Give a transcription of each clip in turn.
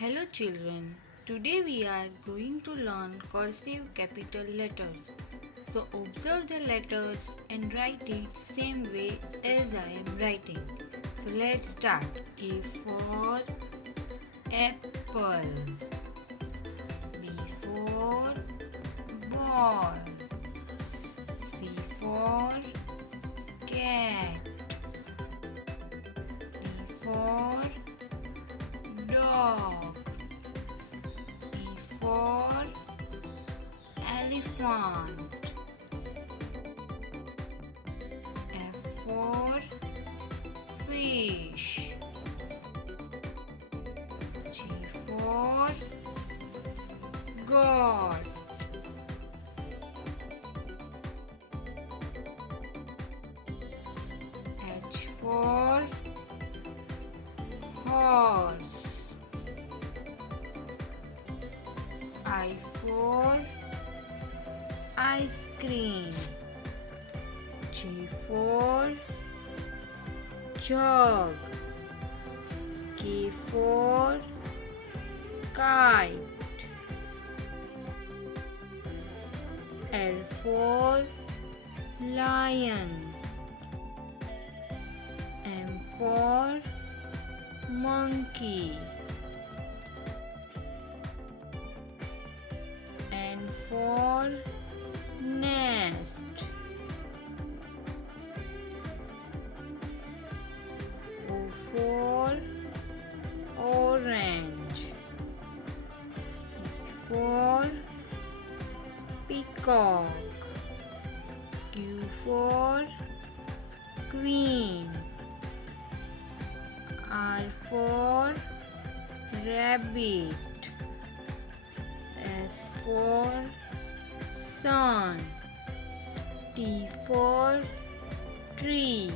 Hello children, today we are going to learn cursive capital letters. So observe the letters and write it same way as I am writing. So let's start. A for apple. B for ball. C for cat. D for dog. For elephant. F for fish. G for God. H for horse. I for ice cream. J for jug. K for kite. L for lion. M for monkey. N for nest. O for orange. P for peacock. Q for queen. R for rabbit. S for sun. T for tree.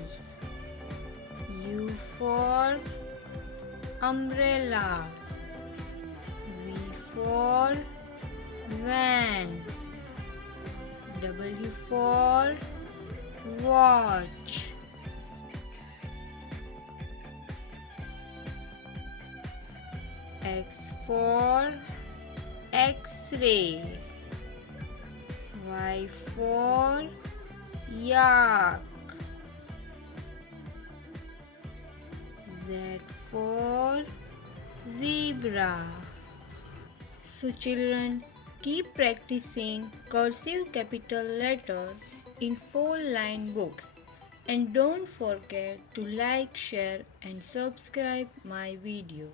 U for umbrella. V for van. W for watch. X for X-ray. Y for yak. Z for zebra. So children, keep practicing cursive capital letters in 4-line books and don't forget to like, share and subscribe my video.